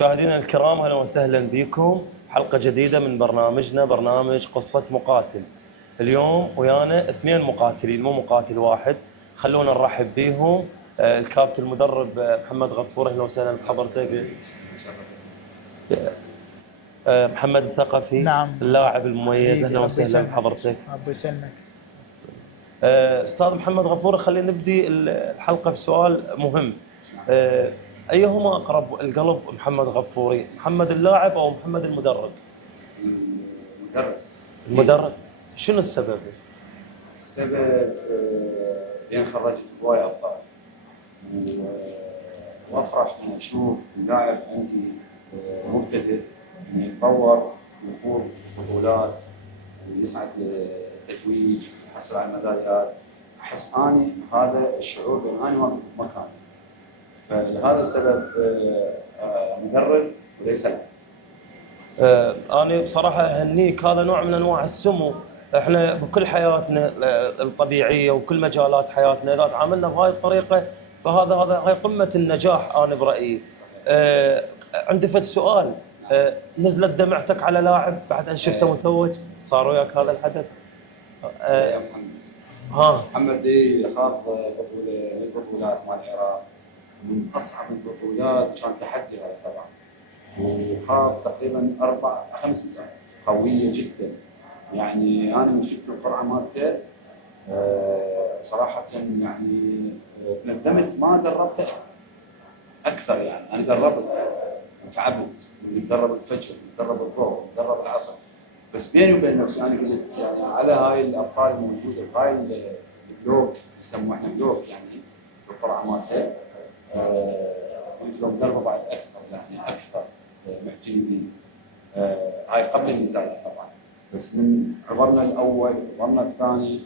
مشاهدينا الكرام، اهلا وسهلا بكم حلقه جديده من برنامجنا، برنامج قصه مقاتل. اليوم ويانا اثنين مقاتلين، مو مقاتل واحد. خلونا نرحب بيهم. الكابتن المدرب محمد غفور، اهلا وسهلا بحضرتك. محمد الثقفي، نعم، اللاعب المميز، اهلا وسهلا بحضرتك. ربي يسلمك. استاذ محمد غفور، خلينا نبدي الحلقه بسؤال مهم. ايهما اقرب القلب محمد غفوري، محمد اللاعب او محمد المدرب؟ المدرب. شنو السبب؟ السبب لين خرجت هواي ابطال وافرح ان اشوف لاعب عندي مبتدئ يتطور ويفوز بطولات ويسعد للتتويج ويحصل على الميداليات. احس اني هذا الشعور بان انا واقف بمكاني، فلهذا السبب مدرب وليس لاعب. أنا بصراحة أهنيك، هذا نوع من أنواع السمو. إحنا بكل حياتنا الطبيعية وكل مجالات حياتنا إذا تعاملنا بهاي الطريقة هاي قمة النجاح أنا برأيي. عندي فد سؤال. نزلت دمعتك على لاعب بعد أن شفته متوج؟ صار وياك هذا الحدث؟ محمد خاض بطولة من البطولات مع العراق، من أصعب البطولات، كان تحدي هذا طبعا، وخاض تقريبا 4-5 مسابقات قويه جدا. يعني انا من شفت القرعه مالته صراحه يعني ندمت ما دربته اكثر. يعني انا دربت وتعبت، نتدرب الفجر، نتدرب الظهر، نتدرب العصر، بس بيني وبين نفسي انا قلت يعني على هاي الابطال الموجوده بهاي البلوك، يسموه احنا بلوك يعني القرعه مالته، قلت لو ندربه بعد اكثر، يعني اكثر معتمدين. هاي قبل النزال طبعا، بس من عبرنا الاول عبرنا الثاني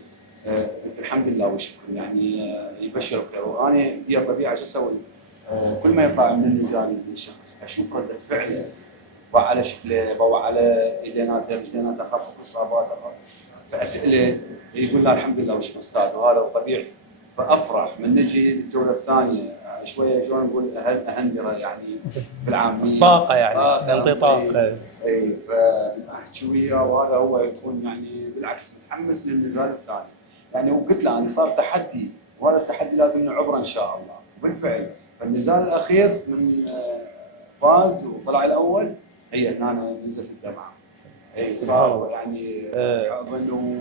قلت الحمد لله والشكر، يعني يبشر بخير. وانا هي طبيعه شو اسوي؟ كل ما يطلع من النزال الشخص اشوف رده فعله، بوع على شكله، بوع على ايديناته رجليناته، اخاف اصابات، فاساله يقول لا الحمد لله والشكر استاذ، وهذا طبيعي. فافرح من نجي الجوله الثانيه شويه شلون نقول اهندره يعني بالعاميه، طاقه يعني تعطي طاقه. اي فاحكي وياه، وهذا هو يكون يعني بالعكس متحمس للنزال الثاني. يعني وقلت له يعني صار تحدي، وهذا التحدي لازم نعبره ان شاء الله. وبالفعل فالنزال الاخير من فاز وطلع الاول، هي هنا نزلت الدمعه. اي صار يعني اظن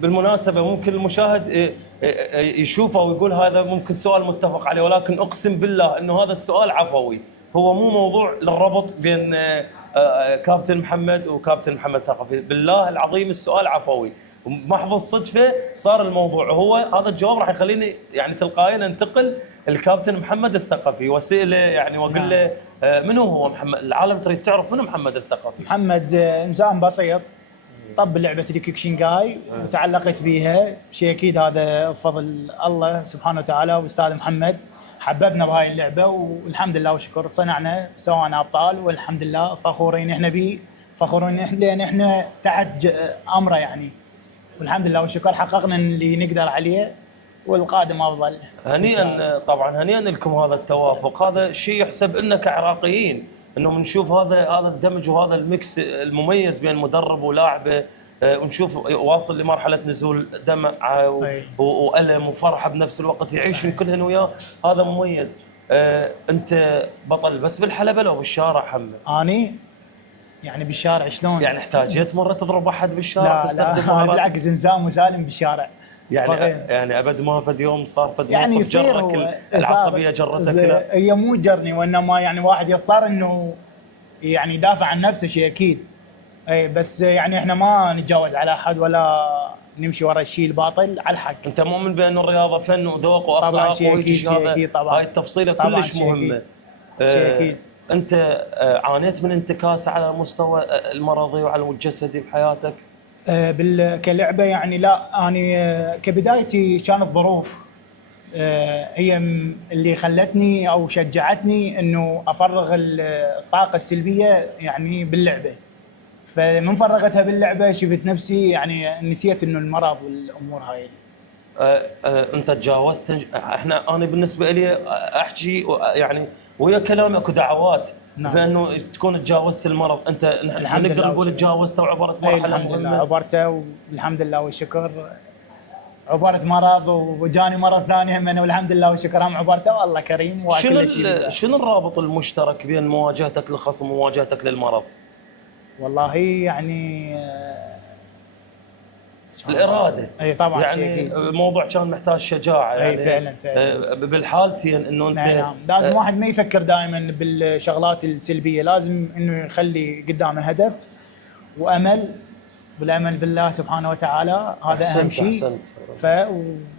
بالمناسبة ممكن المشاهد يشوفه ويقول هذا ممكن سؤال متفق عليه، ولكن أقسم بالله أنه هذا السؤال عفوي، هو مو موضوع للربط بين كابتن محمد وكابتن محمد ثقفي. بالله العظيم السؤال عفوي، محض الصدفة صار الموضوع هو هذا. الجواب راح يخليني يعني تلقائيا انتقل الكابتن محمد الثقفي واسئله يعني واقول له منو هو محمد؟ العالم تريد تعرف منو محمد الثقفي. محمد انسان بسيط، طب لعبه الكيكشنغاي وتعلقت بيها، شيء اكيد هذا بفضل الله سبحانه وتعالى واستاذ محمد حببنا بهاي اللعبه، والحمد لله والشكر صنعنا سوينا ابطال، والحمد لله فخورين احنا به، فخورين احنا لان احنا تحت امره يعني، والحمد لله والشكر حققنا اللي نقدر عليه، والقادم افضل. هنيئا طبعا، هنيئا لكم هذا التوافق. هذا شيء يحسب لنا كعراقيين انه نشوف هذا الدمج وهذا الميكس المميز بين مدرب ولاعبه، ونشوف واصل لمرحله نزول دمع والم وفرحه بنفس الوقت، يعيشون كلهن وياه. هذا مميز. انت بطل بس بالحلبه لو بالشارع حمد؟ اني يعني بالشارع شلون؟ يعني احتاجيت مره تضرب احد بالشارع؟ لا تستخدم لا بالعكس انسان مسالم بالشارع. يعني ابد ما فد يوم صار فد يعني موقف جرك العصبيه جرتك؟ لا هي مو جرني، وانما يعني واحد يضطر انه يعني يدافع عن نفسه، شيء اكيد. اي بس يعني احنا ما نتجاوز على احد ولا نمشي ورا الشيء الباطل، على الحق. انت مؤمن بان الرياضه فن وذوق واخلاق وهيك هذا؟ هاي التفصيله كلش مهمه. شيء اكيد. انت عانيت من انتكاسه على المستوى المرضي وعلى الجسدي بحياتك؟ كلعبه يعني لا، انا كبدايتي كانت ظروف هي اللي خلتني او شجعتني انه افرغ الطاقه السلبيه يعني باللعبه. فمن فرغتها باللعبه شفت نفسي يعني نسيت انه المرض والامور هاي. انت تجاوزت انا بالنسبه لي احكي يعني ويا كلامي اكو دعوات نعم. بانه تكون تجاوزت المرض. انت الحمد نقدر لله نقول والشكر. تجاوزته وعبرت اي مرحله الحمد لله مهمه. عبرته والحمد لله والشكر. عبرت مرض وجاني مرض ثاني هم والحمد لله والشكر هم عبرته والله كريم وكل شيء بيده. شنو الرابط المشترك بين مواجهتك للخصم ومواجهتك للمرض؟ والله يعني الاراده. اي طبعا شيء يعني اكيد. موضوع كان محتاج شجاعه أي يعني. فعلاً فعلاً. بالحالتين انه انت نعم لازم واحد ما يفكر دائما بالشغلات السلبيه، لازم انه يخلي قدامه هدف وامل، والامل بالله سبحانه وتعالى هذا اهم شيء. احسنت.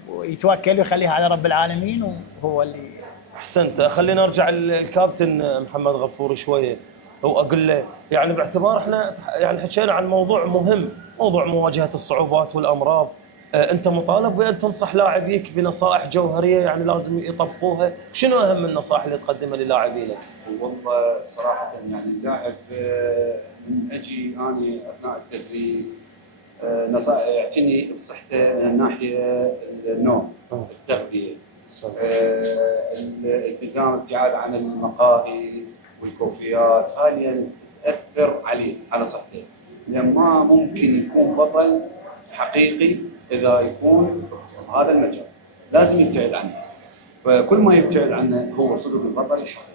ويتوكل ويخليها على رب العالمين وهو اللي. احسنت. خلينا نرجع للكابتن محمد غفور شويه واقول له يعني باعتبار احنا يعني حكينا عن موضوع مهم، موضوع مواجهه الصعوبات والامراض. انت مطالب بان تنصح لاعبيك بنصائح جوهريه يعني لازم يطبقوها. شنو اهم النصائح اللي تقدمها للاعبينك؟ والله صراحه يعني اللاعب من اجي اني اثناء التدريب نصائح يعتني بصحته من ناحيه النوم، التغذيه، الالتزام، الابتعاد عن المقاهي والكوفيات، هاي تاثر عليه على صحته، لان ما ممكن يكون بطل حقيقي اذا يكون هذا المجال، لازم يبتعد عنه. فكل ما يبتعد عنه هو صدق البطل الحقيقي.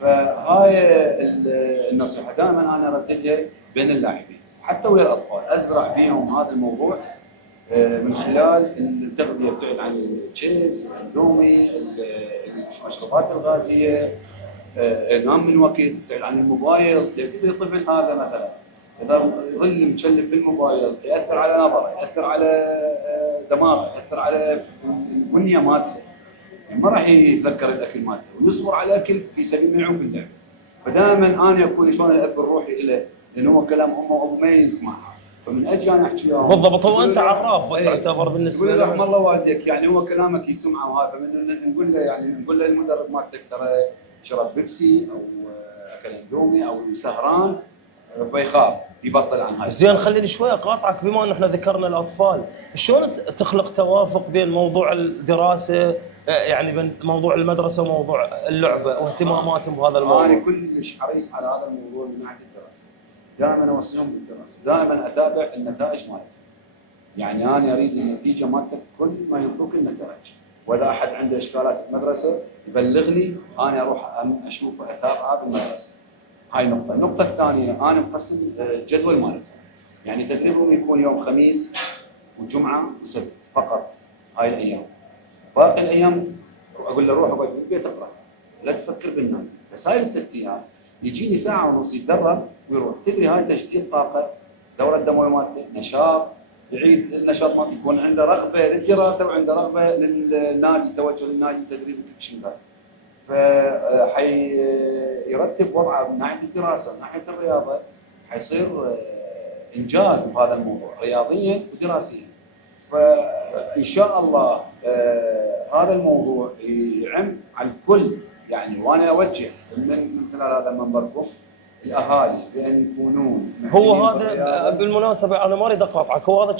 فهاي النصيحه دائما انا ارددها بين اللاعبين حتى ويا الاطفال، ازرع فيهم هذا الموضوع من خلال التغذيه، ابتعد عن الشيبس، الاندومي، المشروبات الغازيه، نام من وقت، ابتعد عن الموبايل. يبتدي الطفل هذا مثلا اذا يظل متشلف بالموبايل ياثر على نظره، ياثر على دماغه، ياثر على البنيه مالته، ما راح يتذكر الاكل مالته ويصبر على الاكل في سبيل منعه في اللعب. فدائما انا اكون شلون الاب الروحي له، لان هو كلام امه وابوه ما يسمعها، فمن اجي انا احكي له بالضبط. هو انت عراف تعتبر بالنسبه له له. رحم الله والديك، يعني هو كلامك يسمعه وهذا، من نقول له يعني نقول له المدرب مالتك ترى شرب بيبسي او اكل اندومي او سهران فيخاف يبطل عن هاي. زين خليني شوي اقاطعك بما ان احنا ذكرنا الاطفال، شلون تخلق توافق بين موضوع الدراسه يعني بين موضوع المدرسه وموضوع اللعبه واهتماماتهم بهذا الموضوع؟ انا كلش حريص على هذا الموضوع من ناحيه الدراسه، دائما اوصيهم بالدراسه، دائما اتابع النتائج مالتهم. يعني انا اريد النتيجه مالتك كل ما ينطوك النتائج، واذا احد عنده اشكالات في المدرسه يبلغني، انا اروح اشوفه اتابعه بالمدرسه. هاي نقطه. النقطه الثانيه انا مقسم الجدول مالتهم، يعني تدريبهم يكون يوم خميس وجمعه وسبت فقط هاي الايام، باقي الايام اقول له روح اقعد بالبيت اقرا، لا تفكر بالنوم. بس هاي الثلاث ايام يجيني ساعه ونص يتدرب ويروح، تدري هاي تجديد طاقه، الدوره الدمويه مالته، نشاط، يعيد النشاط مالته، يكون عنده رغبه للدراسه وعنده رغبه للنادي، التوجه للنادي، التدريب، كل شيء ذا. فحيرتب وضعه من ناحيه الدراسه، من ناحيه الرياضه، حيصير انجاز بهذا الموضوع رياضيا ودراسيا. فان شاء الله هذا الموضوع يعم على الكل يعني، وانا اوجه من خلال هذا المنبركم الاهالي بان يكونون هو هذا بالمناسبه انا ما اريد اقاطعك، هو هذا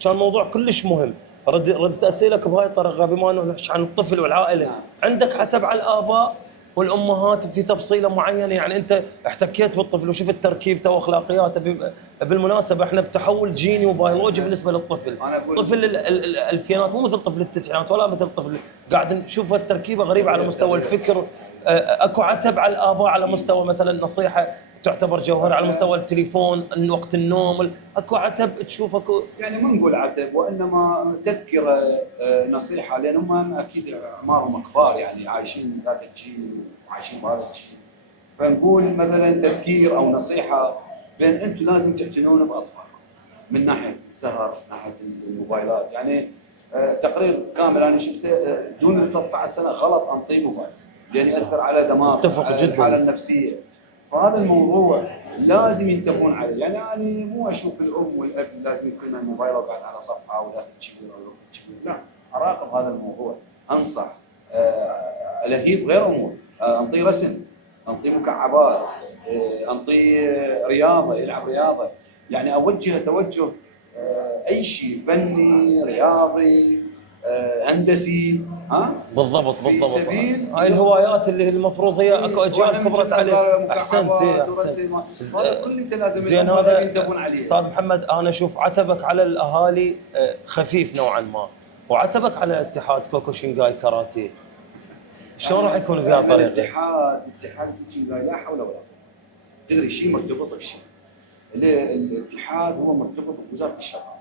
كان موضوع كلش مهم. ردت اسالك بهاي الطريقه بما انه نحكي عن الطفل والعائله. عندك عتب على الاباء والامهات في تفصيله معينه، يعني انت احتكيت بالطفل وشفت تركيبته واخلاقياته. بالمناسبه احنا بتحول جيني وبيولوجي بالنسبه للطفل. طفل الالفينات مو مثل طفل التسعينات ولا مثل طفل، قاعد نشوف التركيبه غريبه على مستوى الفكر. اكو عتب على الاباء على مستوى مثلا نصيحه تعتبر جوهر على مستوى التليفون، وقت النوم، اكو عتب تشوف اكو؟ يعني ما نقول عتب، وانما تذكره، نصيحه، لان هم اكيد اعمارهم كبار يعني عايشين ذاك الجيل وعايشين بهذا الجيل. فنقول مثلا تذكير او نصيحه بان انتم لازم تعتنون باطفالكم من ناحيه السهر، من ناحيه الموبايلات. يعني تقرير كامل انا شفته دون 13 سنه غلط انطيه موبايل لان ياثر على دماغه، على الحاله النفسيه. فهذا الموضوع لازم ينتبهون عليه. يعني انا مو اشوف الام والاب لازم يكون الموبايل وقاعد على صفحه وداخل كبير او كبير، لا، اراقب هذا الموضوع، انصح، الهيب غير امور، انطيه رسم، انطيه مكعبات، انطيه رياضه، يلعب رياضه. يعني اوجه توجه اي شيء فني رياضي هندسي، ها بالضبط في بالضبط. سبيل هاي الهوايات اللي المفروض هي اكو اجيال كبرت عليها. احسنت هذا كله لازم زين. الأهل هذا ينتبهون عليه. استاذ محمد، انا اشوف عتبك على الاهالي خفيف نوعا ما، وعتبك على اتحاد كوكوشينغاي كاراتيه، شلون راح يكون بهذه الطريقه؟ اتحاد الكوتشينغاي لا حول ولا قوه. تدري شيء مرتبط بشيء. الاتحاد هو مرتبط بوزاره الشباب.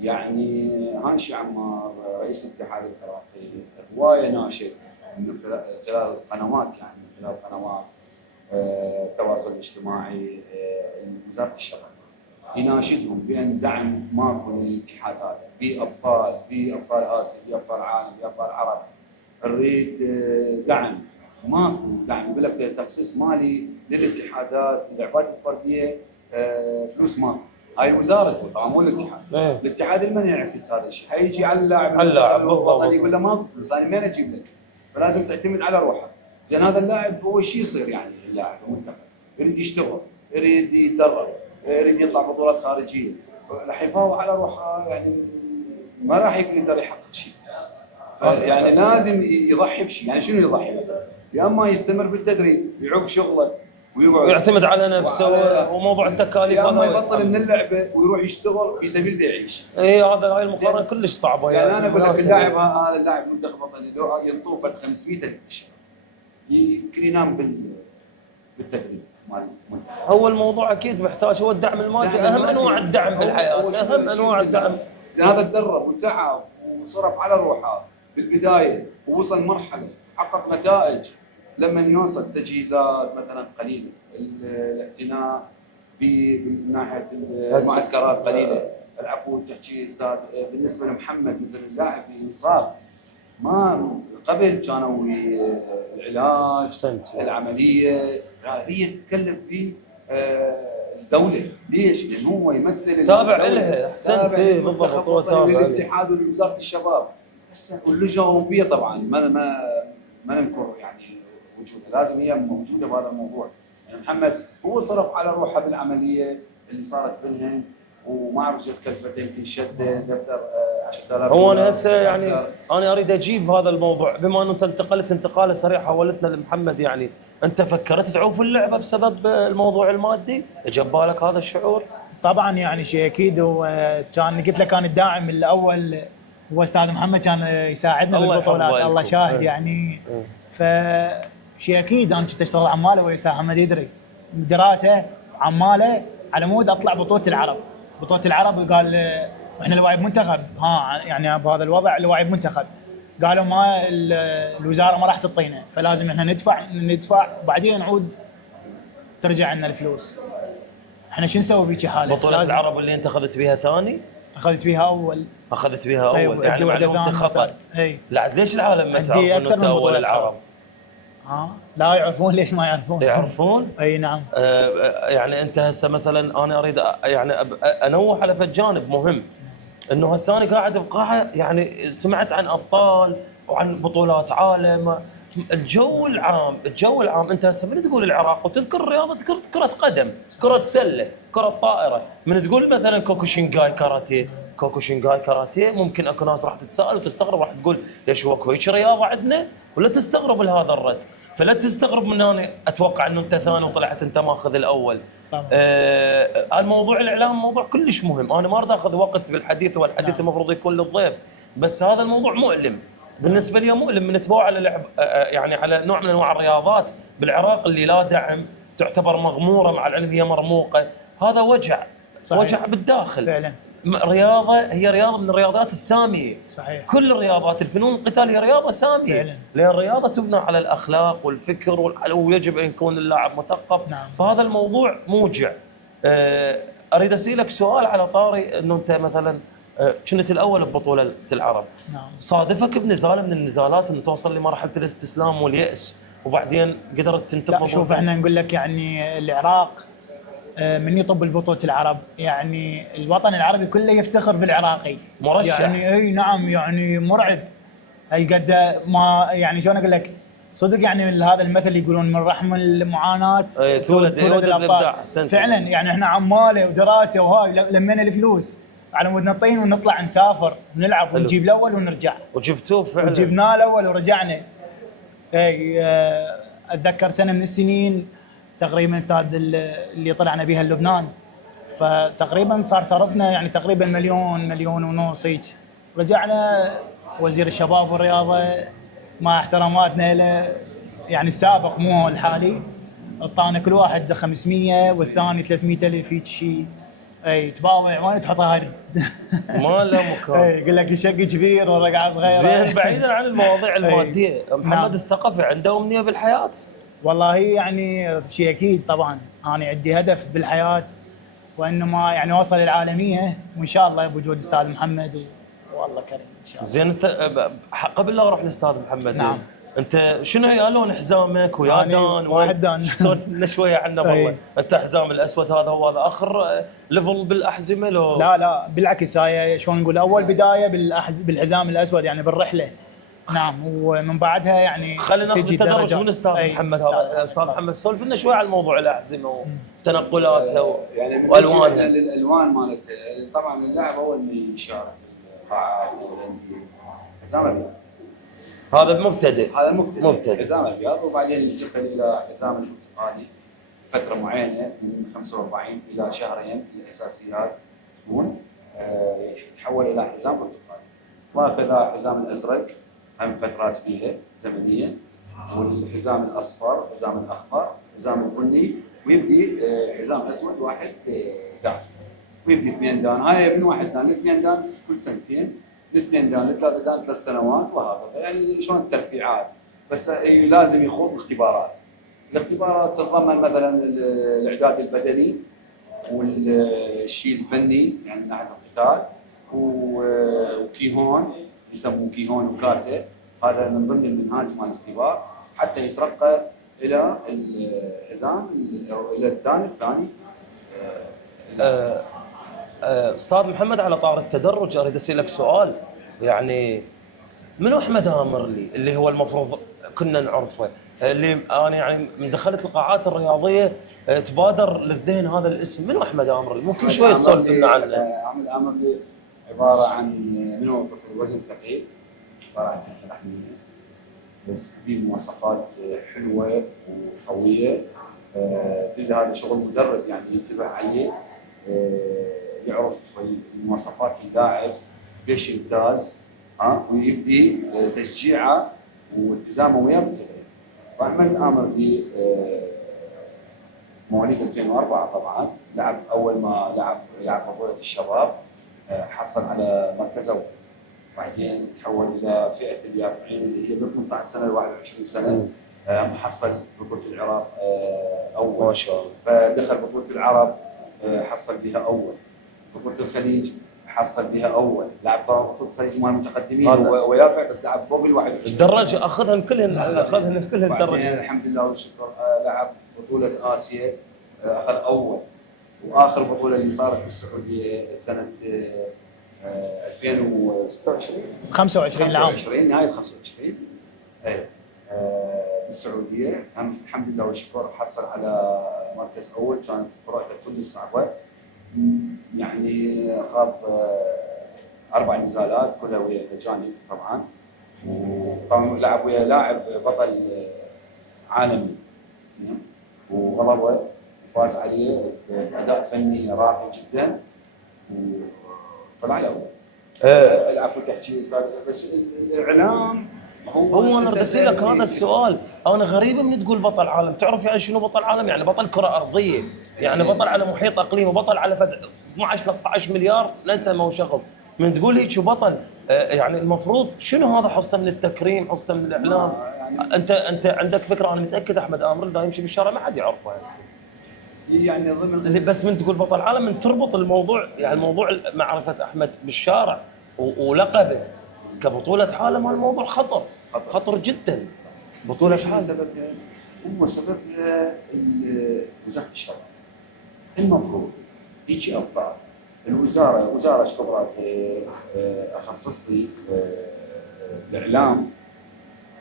يعني هانشي عمار رئيس اتحاد الكاراتيه هوايه ناشط من خلال القنوات، يعني من خلال قنوات التواصل الاجتماعي وزاره الشباب يناشدهم بان دعم ماكو للاتحاد هذا، بابطال اسيا، بابطال عالم، بابطال عرب. نريد دعم، ماكو دعم. يقول لك تخصيص مالي للاتحادات اللعبات الفرديه، فلوس ماكو. هاي الوزاره طبعا مو الاتحاد. الاتحاد المن يعكس هذا الشيء، حيجي على اللاعب الوطني يقول له ماكو فلوس، انا منين اجيب لك؟ فلازم تعتمد على روحك. زين هذا اللاعب هو شو يصير يعني؟ اللاعب المنتخب يريد يشتغل، يريد يتدرب، يريد يطلع بطولات خارجيه، راح يفاوض على روحه، يعني ما راح يقدر يحقق شيء. يعني لازم يضحي بشيء. يعني شنو يضحي؟ يا اما يستمر بالتدريب يعوق شغله ويقعد ويعتمد على نفسه وموضوع التكاليف، يا اما يبطل من اللعبه ويروح يشتغل في سبيل يعيش. اي هاي المقارنه كلش صعبه. يعني انا اقول لك اللاعب هذا اللاعب المنتخب الوطني لو ينطوفه 500,000 بالشهر يمكن ينام بالتدريب مال المنتخب. هو الموضوع اكيد محتاج، هو الدعم المادي اهم انواع الدعم بالحياه، اهم انواع الدعم. زين هذا تدرب وتعب وصرف على روحه بالبدايه ووصل مرحله حقق نتائج. لما يوصل تجهيزات مثلا قليله، الاعتناء من ناحيه المعسكرات قليله، العفو تحكي استاذ بالنسبه لمحمد مثل اللاعب اللي انصاب ما قبل كانوا العلاج العمليه هي تتكلف في الدوله. ليش؟ لانه هو يمثل تابع لها. احسنت بالضبط. هو تابع للاتحاد ولوزاره الشباب. هسه واللجنه الاولمبيه طبعا ما ننكر يعني وجودها، لازم هي موجوده بهذا الموضوع. يعني محمد هو صرف على روحه بالعمليه اللي صارت بالهند، وما اعرف جد كلفته يمكن شد دفتر 10,000. هو انا هسه يعني انا اريد اجيب هذا الموضوع، بما انه انت انتقلت انتقاله سريعه حولتنا لمحمد. يعني انت فكرت تعوف اللعبه بسبب الموضوع المادي؟ اجى ببالك هذا الشعور؟ طبعا يعني شيء اكيد. وكان قلت لك كان الداعم الاول هو استاذ محمد، كان يساعدنا بالبطولات، الله شاهد يعني. فشيء اكيد انا كنت اشتغل عماله ويا استاذ محمد يدري، دراسه عماله على مود اطلع بطوله العرب. بطوله العرب وقال احنا لواعي منتخب، ها يعني بهذا الوضع لواعي منتخب. قالوا ما الوزاره ما راح تعطينا، فلازم احنا ندفع وبعدين نعود ترجع لنا الفلوس. احنا شو نسوي بيجي حاله؟ بطولة العرب اللي انت اخذت بيها ثاني؟ اخذت فيها اول. اخذت بيها اول، يعني معلومتي خطا. اي لا ليش العالم ما تعرف انه انت اول العرب؟ لا يعرفون. ليش ما يعرفون؟ يعرفون؟ اي نعم. يعني انت هسه مثلا انا اريد يعني انوه على فجانب مهم، انه هسه انا قاعد بقاعه يعني سمعت عن ابطال وعن بطولات عالم. الجو العام انت هسه من تقول العراق وتذكر رياضه كره قدم، كره سله، كره طائره. من تقول مثلا كوكوشينغاي كاراتيه ممكن اكو ناس راح تتساءل وتستغرب، راح تقول ليش هو هيك رياضه عندنا؟ ولا تستغرب لهذا الرد. فلا تستغرب من انا اتوقع انه انت ثاني وطلعت انت ماخذ الاول. الموضوع الاعلام موضوع كلش مهم، انا ما اريد اخذ وقت بالحديث، والحديث المفروض يكون للضيف، بس هذا الموضوع مؤلم بالنسبه لي، مؤلم. من نتبوع على لعب يعني على نوع من انواع الرياضات بالعراق اللي لا دعم، تعتبر مغموره، مع العلم هي مرموقه. هذا وجع. صحيح. وجع بالداخل فعلا. رياضه هي رياضه من الرياضات الساميه. صحيح. كل الرياضات، الفنون القتال هي رياضه ساميه فعلا. لان الرياضه تبنى على الاخلاق والفكر ويجب ان يكون اللاعب مثقف. نعم. فهذا الموضوع موجع. اريد اسالك سؤال على طاري انه انت مثلا كنت الاول ببطوله العرب. نعم. صادفك بنزال من النزالات ان توصل لمرحله الاستسلام واليأس وبعدين قدرت تنتفض؟ لا شوف، احنا نقول لك يعني العراق من يطب البطولة العرب، يعني الوطن العربي كله يفتخر بالعراقي. مرشح. يعني اي نعم، يعني مرعب. هالقد ما يعني شلون اقول لك، صدق يعني هذا المثل يقولون من رحم المعاناة تولد الابداع. فعلا يعني احنا عماله ودراسه وهاي لمينا الفلوس على مود نطين ونطلع نسافر ونلعب حلو. ونجيب الاول ونرجع. وجبتوه فعلا. وجبناه الاول ورجعنا. اي اتذكر سنه من السنين تقريبا استاذ اللي طلعنا بها لبنان، فتقريبا صرفنا يعني تقريبا مليون ونص هيك. رجعنا وزير الشباب والرياضه مع احتراماتنا له يعني السابق مو الحالي، اعطانا كل واحد 500 والثاني 300 الف هيك شيء. اي تباوع وين تحطها هذه؟ ما له مكان. اي يقول لك شق كبير ورقعه صغيره. زين بعيدا عن المواضيع الماديه، محمد نعم. الثقفي عنده امنيه بالحياه؟ والله يعني شيء اكيد طبعا، انا عندي هدف بالحياه وانه ما يعني اوصل العالميه، وان شاء الله بوجود استاذ محمد والله كريم ان شاء الله. زين انت قبل لا اروح لاستاذ محمد، نعم. انت شنو يا لون حزامك ويا يعني دان؟ واحد دان. سولف لنا شويه عنه والله. أي. انت حزام الاسود هذا هو هذا اخر ليفل بالاحزمه لو؟ لا بالعكس، هاي شلون نقول اول بدايه بالحزام الاسود يعني بالرحله. نعم، ومن بعدها يعني خلينا ناخذ تجي التدرج الدرجات. من استاذ أي، محمد. أستاذ هذا استاذ محمد سولف لنا شوي عن موضوع الاحزمه وتنقلاتها يعني والوانها. الالوان مالتها طبعا اللاعب اول ما يشارك القاعات حزام ابيض، هذا مبتدئ. هذا مبتدئ مبتدئ. حزام ابيض، وبعدين ينتقل الى حزام البرتقالي فتره معينه من 45 الى شهرين الاساسيات تكون يتحول الى حزام برتقالي، وهكذا الحزام الازرق هم فترات فيها زمنيه، والحزام الاصفر، الحزام الاخضر، الحزام البني، ويبدي حزام اسود واحد دان، ويبدي 2 دان. هاي من 1 دان ل 2 دان كل سنتين، من 2 دان ل 3 دان 3 سنوات، وهكذا يعني شلون الترفيعات. بس لازم يخوض اختبارات. الاختبارات تتضمن مثلا الاعداد البدني والشيء الفني يعني من ناحيه القتال، وكيهون يسموه كيهون وكاته، هذا من ضمن المنهاج مال الاختبار حتى يترقى الى الحزام الى الدان الثاني. استاذ محمد، على طار التدرج اريد اسالك سؤال. يعني منو احمد امرلي اللي هو المفروض كنا نعرفه، اللي انا يعني من دخلت القاعات الرياضيه تبادر للذهن هذا الاسم؟ منو احمد امرلي؟ ممكن شوي تسولف لنا عنه؟ احمد امرلي عباره عن منو طفل وزن ثقيل، عباره عن تحميل بس بمواصفات حلوه وقويه. هذا شغل مدرب يعني ينتبه عليه، يعرف مواصفات اللاعب ليش يمتاز، ويبدي تشجيعه والتزامه وياه بالتدريب. فاحمد امرلي مواليد 2004 طبعا، لعب اول ما لعب بطوله الشباب حصل على مركز اول، بعدين تحول الى فئه اليافعين اللي هي من 18 سنه ل 21 سنه، حصل بطوله العراق اول ما شاء الله، فدخل بطوله العرب حصل بها اول، بطوله الخليج حصل بها اول، لعب طبعا بطوله الخليج مال المتقدمين ويافع، بس لعب فوق ال 21 الدراجه اخذهم كلهن الدرجه. الحمد لله والشكر. لعب بطوله اسيا اخذ اول، واخر بطوله اللي صارت بالسعوديه سنه 2026 25 العام، نهايه 25 اي بالسعوديه. الحمد لله والشكر حصل على مركز اول، كانت قراءته كل صعبه يعني، خاض 4 نزالات كلها ويا الاجانب طبعا، وطبعا لعب ويا لاعب بطل عالمي زين، وغلبه وفاز عليه باداء فني راقي جدا وطلع له العفو تحكي بس الاعلام هو انا بدي اسالك هذا السؤال. انا غريبه من تقول بطل عالم. تعرف يعني شنو بطل عالم؟ يعني بطل كره ارضيه، يعني بطل على محيط اقليمي، بطل على 12 13 مليار نسمه وشخص. من تقول هيك بطل، يعني المفروض شنو هذا؟ حصته من التكريم، حصته من الاعلام. يعني انت عندك فكره؟ انا متاكد احمد امرلي دا يمشي بالشارع ما حد يعرفه هسه، يعني ضمن بس من تقول بطل عالم من تربط الموضوع، يعني موضوع معرفه احمد بالشارع ولقبه كبطوله عالم. الموضوع خطر جدا. بطوله عالم سببها هو سبب وزاره الشباب. المفروض يجي ابطال الوزاره كبرت اخصص لي الاعلام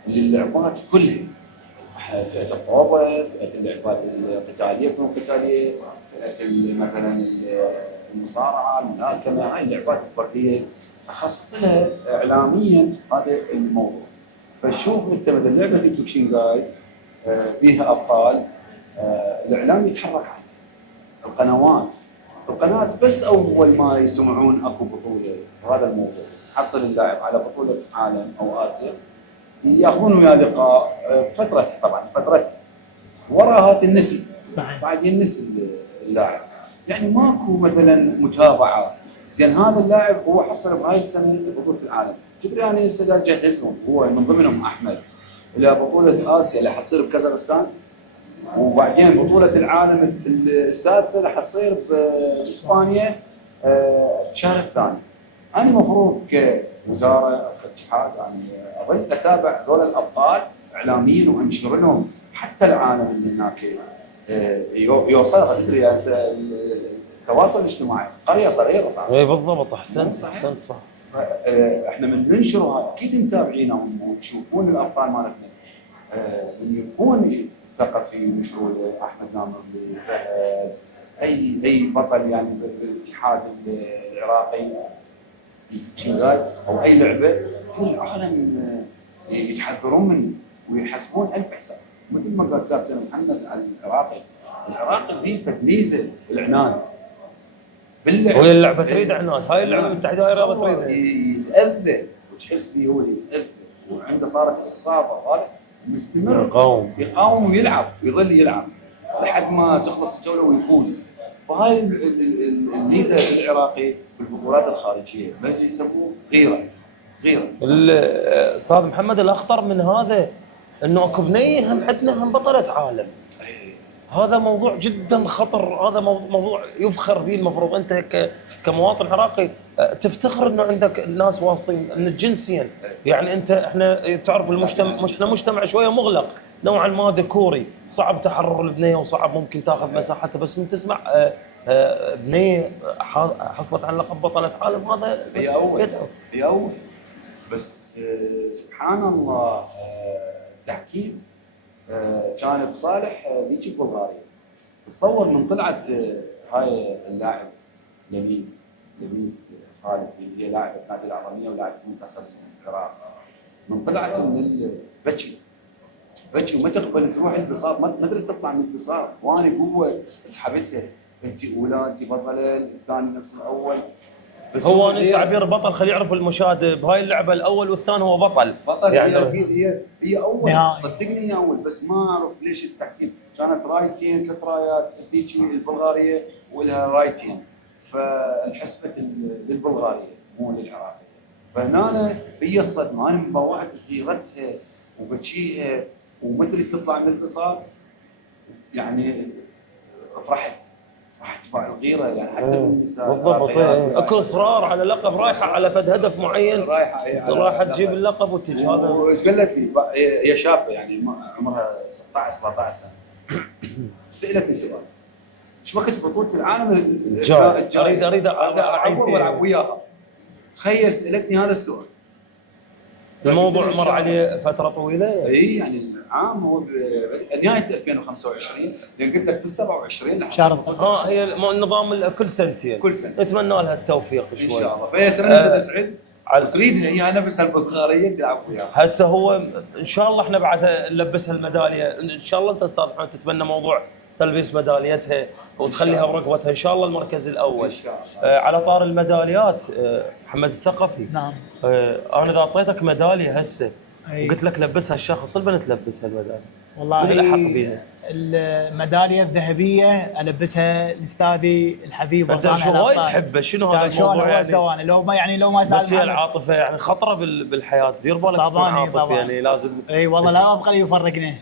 للعبات كلها، فئه الطوبه، فئه اللعبات القتاليه، فئه مثلا المصارعه، الملاكمه، هاي اللعبات الفرديه اخصص لها اعلاميا هذا الموضوع. فشوف انت مثلا لعبه البوكشينجاي بيها ابطال، الاعلام يتحرك عليها، القنوات بس اول ما يسمعون اكو بطوله وهذا الموضوع حصل اللاعب على بطوله عالم او اسيا ياخذون وياه لقاء فترته، طبعا فترته وراها تنسي، صحيح. بعد ينسي اللاعب، يعني ماكو مثلا متابعه. زين هذا اللاعب هو حصل بهاي السنه بطوله العالم، تدري انا هسه جهزهم هو من ضمنهم احمد الى بطوله اسيا اللي حتصير بكازاخستان، وبعدين بطوله العالم السادسه اللي حتصير باسبانيا الشهر الثاني. انا المفروض كوزاره او كاتحاد يعني اظل اتابع هذول الابطال اعلاميا وانشر لهم حتى العالم اللي هناك يوصلها. تدري يعني التواصل الاجتماعي قريه صغيره صح؟ اي بالضبط، احسنت احسنت صح. احنا من ننشر هذا اكيد متابعينهم ويشوفون الابطال مالتنا. من يكون ثقفي ينشروا له احمد نامرلي، فهد، اي بطل يعني بالاتحاد العراقي شنغاي او اي لعبه، كل العالم يتحذرون منه ويحسبون الف حساب. مثل ما قال كابتن محمد عن العراقي فيه ميزه العناد باللعب، وهي اللعبه تريد عناد، هاي اللعبه بالتحديد هاي اللعبه تريد يتاذى وتحس فيه هو يتاذى وعنده صارت الاصابه وهذا مستمر يقاوم ويلعب ويظل يلعب لحد ما تخلص الجوله ويفوز. فهاي الميزه العراقي بالبطولات الخارجيه بس يسموه غيره. استاذ محمد الاخطر من هذا انه اكو بنيه هم عندنا هم بطله عالم. هذا موضوع جدا خطر، هذا موضوع يفخر به. المفروض انت كمواطن عراقي تفتخر انه عندك ناس واصلين من الجنسين. يعني احنا تعرف المجتمع شويه مغلق نوعا ما ذكوري، صعب تحرر البنيه وصعب ممكن تاخذ مساحتها، بس من تسمع بنيه حصلت على لقب بطله عالم هذا هي اول بس سبحان الله التحكيم كان بصالح ذيك البلغاريه. تصور من طلعت هاي اللاعب لميس خالد، هي لاعبه نادي العظميه ولاعبه منتخب العراق، من طلعت من بكي وما تقبل تروح البساط، ما تريد تطلع من البساط، وانا قوه سحبتها، انت اولى انت بطله، الثاني نفس الاول. بس هو تعبير بطل خليه يعرف المشاهد بهاي اللعبه الاول والثاني هو بطل يعني هي اول صدقني هي اول، بس ما اعرف ليش التحكيم كانت رايتين 3 رايات هذيك البلغاريه ولها رايتين، فانحسبت للبلغاريه مو للعراقيه. فهنا هي الصدمه، انا مبوعت غيرتها وبكيها وما تريد تطلع من البساط، يعني فرحت مع الغيره يعني حتى النساء بالضبط. اكو اصرار على لقب، رايحه على فد هدف معين، رايحه تجيب اللقب وتجي. هذا وايش قالت لي؟ هي شابه يعني عمرها 16 17 سنه. سالتني سؤال، ايش وقت بطوله العالم الجاي؟ اريد والعب وياها. تخيل سالتني هذا السؤال. الموضوع مر عليه فتره طويله. اي يعني العام هو نهايه 2025 لان قلت لك بال 27 شهر. هي النظام كل سنتين، نتمنى لها التوفيق شوي ان شاء الله. فهي سنه تعد تريدها هي نفسها البلغاريه تلعب وياها. هسه هو ان شاء الله احنا بعد نلبسها الميداليه ان شاء الله. انت استاذ محمد تتمنى موضوع تلبيس ميداليتها وتخليها برقبتها ان شاء الله المركز الاول. على طار الميداليات محمد الثقفي، نعم انا اذا اعطيتك ميداليه هسه وقلت لك لبسها الشخص البنت تلبسها الميداليه والله اللي احق بيها الميداليه الذهبيه البسها لاستاذي الحبيب. انت شو وايد تحبه؟ شنو هذا الموضوع يعني؟ لو ما بس هي العاطفه يعني خطره بالحياه، دير بالك تكون عاطفي يعني لازم. اي والله لا ابغى يفرقنا.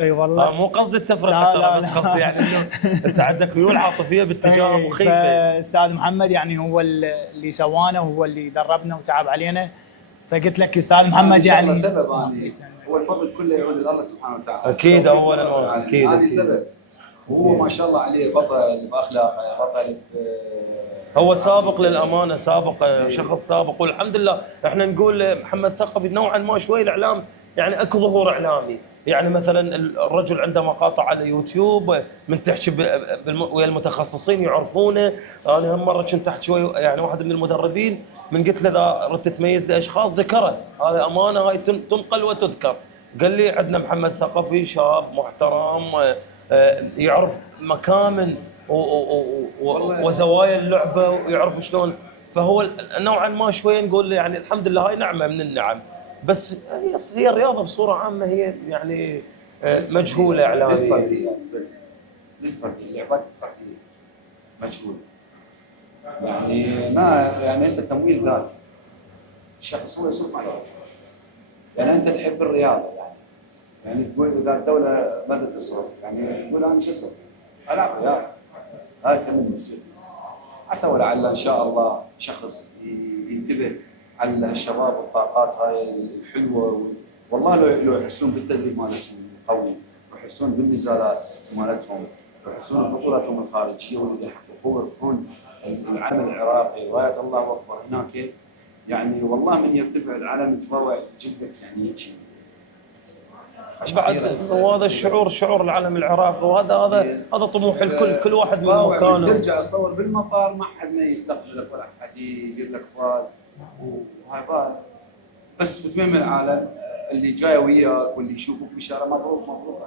اي والله مو قصدي التفرقه ترى، بس قصدي يعني انه انت عندك ميول عاطفيه باتجاه مخيفه. استاذ محمد يعني هو اللي سوانا وهو اللي دربنا وتعب علينا، فقلت لك استاذ محمد يعني ان شاء الله سبب اني هو الفضل كله يعود لله سبحانه وتعالى. اكيد اولا اكيد هذه سبب، وهو ما شاء الله عليه بطل باخلاقه، بطل هو سابق للامانه، سابق شخص سابق. والحمد لله احنا نقول محمد ثقفي نوعا ما شوي الاعلام يعني اكو ظهور اعلامي، يعني مثلا الرجل عنده مقاطع على يوتيوب من تحكي ويا المتخصصين يعرفونه. انا هم مره كنت احكي يعني واحد من المدربين من قلت له اذا ردت تميز لاشخاص ذكره، هذا امانه هاي تنقل وتذكر. قال لي عندنا محمد ثقفي شاب محترم يعرف مكامن وزوايا اللعبه ويعرف شلون. فهو نوعا ما شوي نقول يعني الحمد لله هاي نعمه من النعم. بس هي الرياضه بصوره عامه هي يعني مجهوله اعلاميا. للفرديات بس، للفرديات اللعبات الفرديه مجهوله. يعني ما يعني ليس تمويل ذاتي، الشخص هو يصرف عليه. يعني انت تحب الرياضه يعني تقول اذا الدوله ماذا تصرف؟ يعني تقول انا شو اصرف؟ العب رياضه. هذا بالنسبه لي. عسى ولعل ان شاء الله شخص ينتبه على الشباب والطاقات هاي الحلوه، والله لو يحسون بالتدريب مالتهم القوي، ويحسون بالنزالات مالتهم، ويحسون ببطولاتهم الخارجيه واللي يحققون العمل العراقي رايه الله اكبر هناك. يعني والله من يرتفع العلم يتضوع جدك يعني هيك. بعد وهذا الشعور شعور العالم العراقي، وهذا طموح الكل، كل واحد من مكانه. ترجع تصور بالمطار ما حد ما يستقبلك ولا حد يقول لك فال، وهاي فال بس تتمم العالم اللي جاي وياك واللي يشوفك بالشارع مبروك مبروك.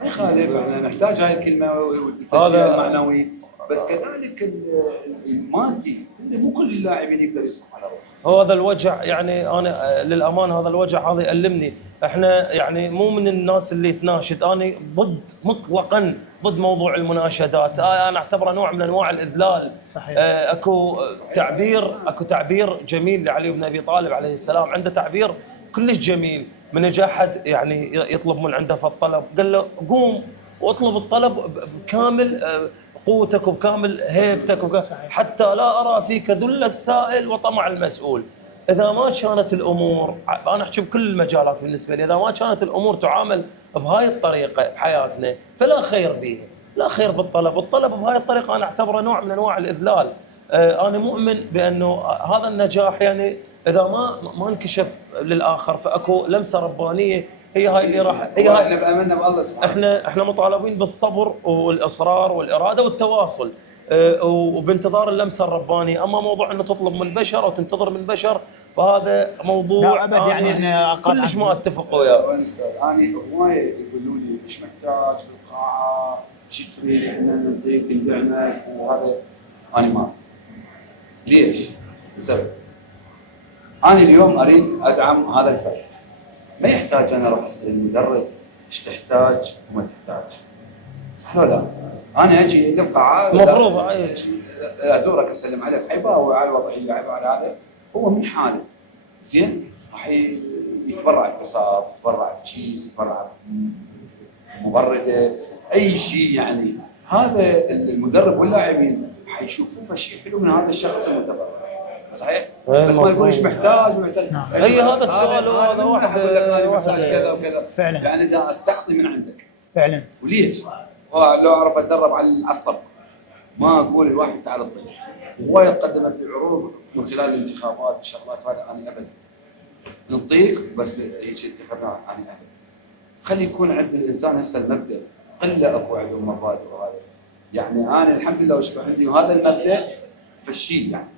ما يخالف، احنا نحتاج هاي الكلمه والتشجيع المعنوي، بس كذلك المادي مو كل اللاعبين يقدر يصرف على روحه. هو هذا الوجع يعني انا للامانه هذا الوجع هذا يألمني. احنا يعني مو من الناس اللي تناشد، انا مطلقا ضد موضوع المناشدات. انا اعتبره نوع من انواع الاذلال. صحيح. اكو تعبير جميل لعلي بن ابي طالب عليه السلام، عنده تعبير كلش جميل. من اجى احد يعني يطلب من عنده فالطلب قال له قوم واطلب الطلب بكامل قوتك وبكامل هيبتك حتى لا ارى فيك ذل السائل وطمع المسؤول. اذا ما كانت الامور، انا احكي بكل المجالات بالنسبه لي، اذا ما كانت الامور تعامل بهاي الطريقه بحياتنا فلا خير بها، لا خير بالطلب. الطلب بهاي الطريقه انا اعتبره نوع من انواع الاذلال. انا مؤمن بانه هذا النجاح يعني اذا ما انكشف للاخر فاكو لمسه ربانيه هي هاي اللي راح احنا بامنا بالله سبحانه. احنا مطالبين بالصبر والاصرار والاراده والتواصل وبانتظار اللمسه الربانيه. اما موضوع انه تطلب من البشر او تنتظر من البشر فهذا موضوع لا ابد. يعني احنا كلش ما اتفق وياه. انا هوايه يقولوا لي ايش محتاج بالقاعه، شو تريد احنا نعطيك ندعمك، وهذا انا ما. ليش؟ لسبب. انا اليوم اريد ادعم هذا الفريق، ما يحتاج انا اروح اسال المدرب ايش تحتاج وما تحتاج. صح ولا لا؟ انا اجي للقاعه المفروض ازورك اسلم عليك، حيباوع على الوضعيه، حيباوع على هذا، هو من حاله زين راح يتبرع ببساط، يتبرع بكيس، يتبرع بمبرده، اي شيء. يعني هذا المدرب واللاعبين حيشوفوا فشيء حلو من هذا الشخص المتبرع. صحيح؟ بس ما يقول ايش محتاج ومحتاج. هي هذا السؤال وهذا واحد اقول لك انا مساج كذا وكذا فعلا. يعني دا استعطي من عندك فعلا. وليش؟ لو اعرف اتدرب على الصبر ما اقول الواحد تعال اطلع. هوايه قدمت لي عروض من خلال الانتخابات الشغلات هذا، انا ابد نعطيك بس هيك انتخابات انا ابد. خلي يكون عند الانسان هسه المبدا، قله اكو عندهم مبادئ وهذا. يعني انا الحمد لله وشكرا عندي وهذا المبدا فالشيء يعني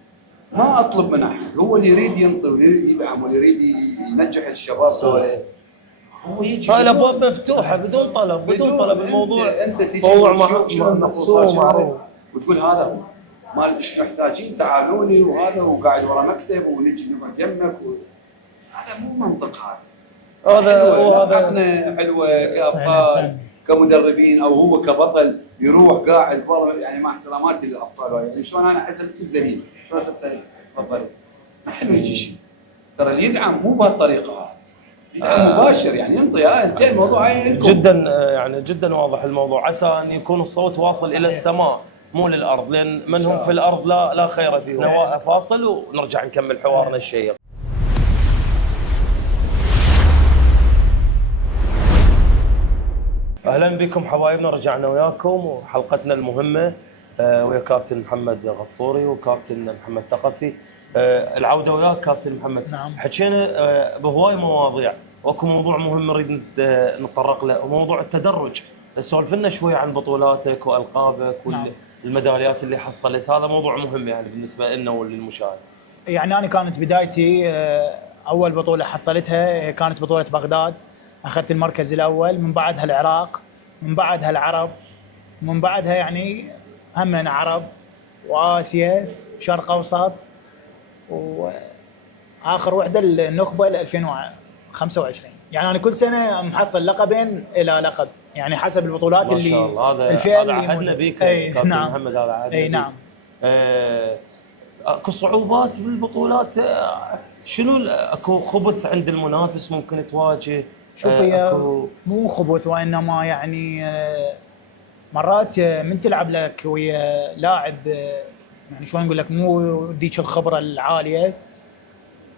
ما اطلب من احد، هو اللي يريد ينطي واللي يريد يدعم واللي يريد ينجح الشباب هو يجي. هاي الابواب مفتوحه بدون طلب، بدون طلب. الموضوع انت تجي موضوع مقصوم معروف وتقول هذا هو مال ايش محتاجين تعالوا لي، وهذا وقاعد ورا مكتب ونجي نقعد يمك هذا مو منطق. هذا عقلنا حلوه كابطال كمدربين، او هو كبطل يروح قاعد والله يعني مع احتراماتي للابطال. يعني شلون انا حسيت دليل شلون تفضل ما حلو يجي شيء. ترى اللي يدعم مو بهالطريقه هذه، يدعم مباشر يعني ينطي. انتهى الموضوع. جدا يعني جدا واضح الموضوع. عسى ان يكون الصوت واصل صحيح. الى السماء مو للارض، لان من هم في الارض لا خير فيهم. نواقف فاصل ونرجع نكمل حوارنا الشيق. اهلا بكم حبايبنا، رجعنا وياكم وحلقتنا المهمه ويا كابتن محمد غفوري وكابتن محمد ثقفي. العوده وياك كابتن محمد. نعم. حكينا بهواي مواضيع، واكو موضوع مهم نريد نتطرق له، موضوع التدرج. سولف لنا شوي عن بطولاتك والقابك نعم. والميداليات اللي حصلت، هذا موضوع مهم يعني بالنسبه لنا وللمشاهد. يعني انا كانت بدايتي اول بطوله حصلتها كانت بطوله بغداد، اخذت المركز الاول، من بعدها العراق، من بعدها العرب، من بعدها يعني هم عرب واسيا شرق اوسط، واخر وحده النخبه 2025. يعني انا كل سنه محصل لقبين الى لقب، يعني حسب البطولات ما اللي شاء الله، هذا الفئه هذا اللي عهدنا موجودة. بيك اي كابتن نعم. محمد، هذا عهدنا اي بيك. نعم. اكو صعوبات بالبطولات؟ شنو اكو خبث عند المنافس ممكن تواجه؟ شوف هي اكو مو خبث، وانما يعني مرات من تلعب لك ويا لاعب يعني شلون نقول لك، مو ذيك الخبره العاليه،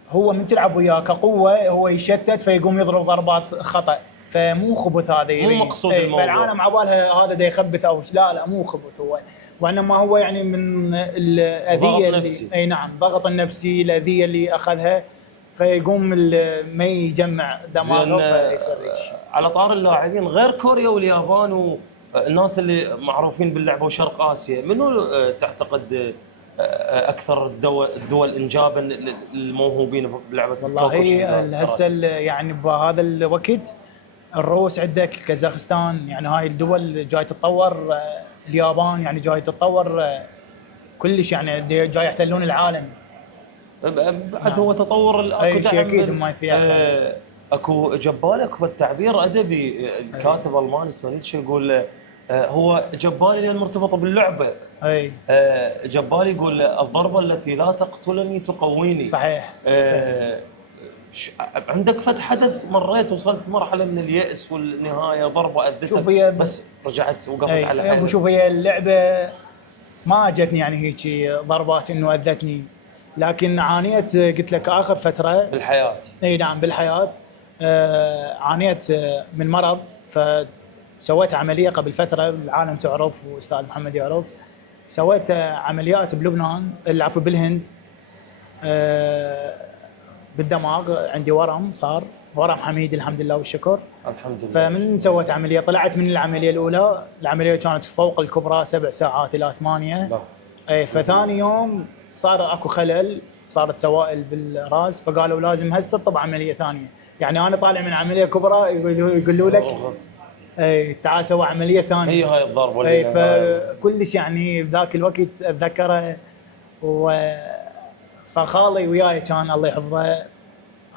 هو من تلعب وياه كقوه هو يشتت فيقوم يضرب ضربات خطا، فمو خبث هذا مو مقصود إيه، الموضوع. فالعالم عبالها هذا دا يخبث او لا مو خبث هو، وانما هو يعني من الاذيه ضغط نفسي. اللي اي نعم ضغط النفسي، الاذيه اللي اخذها، فيقوم ما يجمع دماغه فيصير على طار اللاعبين غير كوريا واليابان والناس اللي معروفين باللعبه وشرق اسيا، منو تعتقد اكثر الدول انجابا للموهوبين بلعبه والله هسه يعني بهذا الوقت الروس عندك، كازاخستان، يعني هاي الدول جاي تتطور، اليابان يعني جاي تتطور كلش، يعني جاي يحتلون العالم. بعد هو تطور اكو اي شيء دعم اكيد ما فيها. اكو جبالي، اكو تعبير ادبي الكاتب الماني اسمه نيتشه يقول هو جبالي لان مرتبط باللعبه. اي جبالي يقول الضربه التي لا تقتلني تقويني. صحيح. عندك فد حدث مريت وصلت مرحله من اليأس والنهايه ضربه اذتك بس رجعت وقفت على حيلك؟ شوف هي اللعبه ما اجتني يعني هيك ضربات انه اذتني، لكن عانيت قلت لك اخر فتره بالحياه. اي نعم بالحياه. عانيت من مرض، فسويت عمليه قبل فتره، العالم تعرف واستاذ محمد يعرف، سويت عمليات بلبنان، العفو بالهند، بالدماغ عندي ورم، صار ورم حميد الحمد لله والشكر. الحمد لله. فمن سويت عمليه، طلعت من العمليه الاولى، العمليه كانت فوق الكبرى 7 ساعات الى 8. لا. اي فثاني يوم صار اكو خلل، صارت سوائل بالراس، فقالوا لازم هسه طب عمليه ثانيه. يعني انا طالع من عمليه كبرى يقولوا لك اي تعال سوي عمليه ثانيه. هي هاي الضربه اي فكلش يعني بذاك الوقت اتذكره. فخالي وياي كان الله يحفظه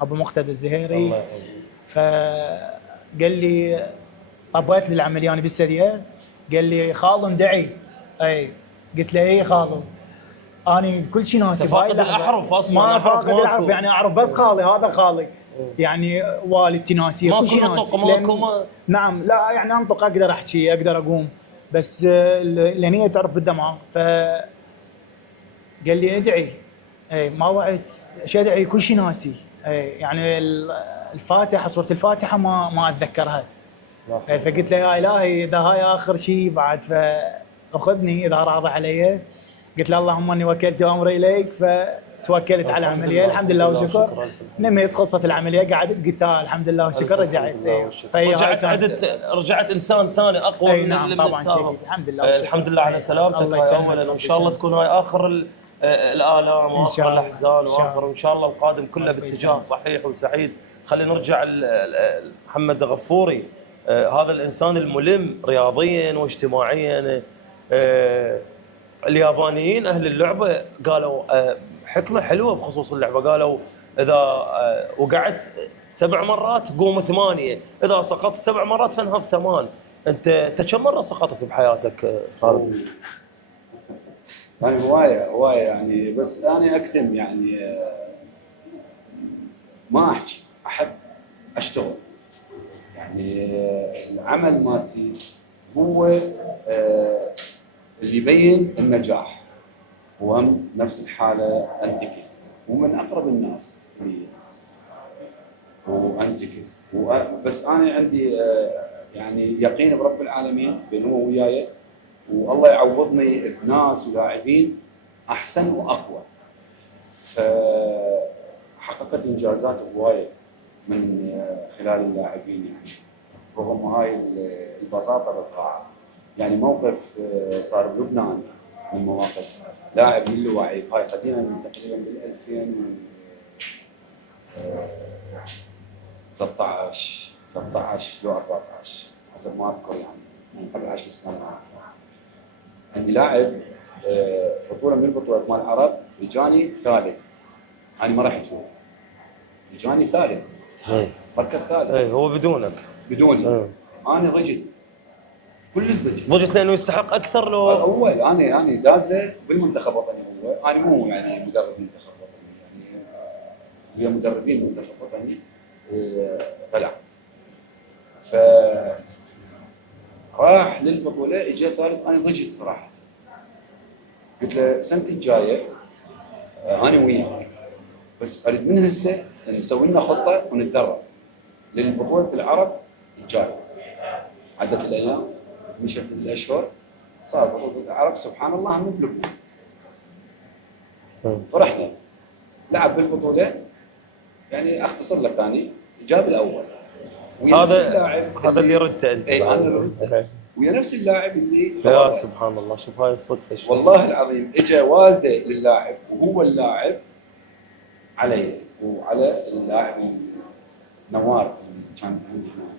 ابو مقتدى الزهيري، الله يحفظه، فقال لي طبيت لي العمليه انا بالسريه، قال لي خالو ندعي. اي قلت له اي خالو، انا كل شيء ناسي فاقد الاحرف اصلا، ما فاقد الاحرف، يعني اعرف بس خالي، هذا خالي، يعني والدتي ناسيه كل شيء ناسي. نعم لا يعني انطق، اقدر احكي، اقدر اقوم، بس لان هي تعرف بالدماغ. ف قال لي ادعي. اي ما وعيت ايش ادعي، كل شيء ناسي. اي يعني الفاتحه، سوره الفاتحه ما اتذكرها. فقلت له يا الهي اذا هاي اخر شيء بعد فاخذني اذا راضي علي. قلت له اللهم اني وكلت امري اليك، فتوكلت على العمليه الحمد لله وشكر. نميت، خلصت العمليه، قعدت قلت الحمد لله وشكر، رجعت. رجعت انسان ثاني اقوى من نعم طبعا شيء الحمد لله وشكر. الحمد لله على سلامتك اولا، وان شاء الله تكون هاي اخر الالام واخر الاحزان واخر ان شاء الله القادم كله باتجاه صحيح وسعيد. خلينا نرجع لمحمد غفوري، هذا الانسان الملم رياضيا واجتماعيا. اليابانيين اهل اللعبه قالوا حكمه حلوه بخصوص اللعبه، قالوا اذا وقعت 7 مرات قوم 8، اذا سقطت 7 مرات فانهض 8. انت كم مره سقطت بحياتك صار؟ يعني هوايه يعني، بس انا اكتم يعني ما احكي، احب اشتغل. يعني العمل مالتي هو اللي يبين النجاح، وهم نفس الحاله انتكس، ومن اقرب الناس لي وانتكس. بس انا عندي يعني يقين برب العالمين بانه هو وياي، والله يعوضني بناس ولاعبين احسن واقوى. فحققت انجازات هوايه من خلال اللاعبين يعني، رغم هاي البساطه بالقاعه. يعني موقف صار بلبنان من مواقف لاعب من الوعي، هاي قديما من تقريبا بال 2013 لو 14 حسب ما اذكر، يعني من قبل 10 سنوات. عندي لاعب بطوله من البطولات مال العرب اجاني ثالث، انا ما رحت له، اجاني ثالث، مركز ثالث. هو بدونك. بدوني. انا ضجت، كلش ضجت. ضجت لانه يستحق اكثر لو اول انا دازه بالمنتخب الوطني، هو انا مو يعني مدرب منتخب وطني، يعني ويا مدربين منتخب وطني طلع. ف راح للبطوله اجى ثالث، انا ضجت صراحه. قلت له سنتي الجايه انا وياك، بس اريد من هسه نسوي لنا خطه ونتدرب للبطوله العرب الجايه. عدت الايام، مشت الاشهر، صار بطوله العرب سبحان الله من بلبنان. فرحنا، لعب بالبطوله، يعني اختصر لك ثاني جاب الاول. هذا اللي ردته انت. اي انا اللي ردته، ويا نفس اللاعب اللي يا سبحان الله، شوف هاي الصدفه. والله العظيم اجى والده للاعب وهو اللاعب علي وعلى اللاعب نوار اللي كان عندي هنا.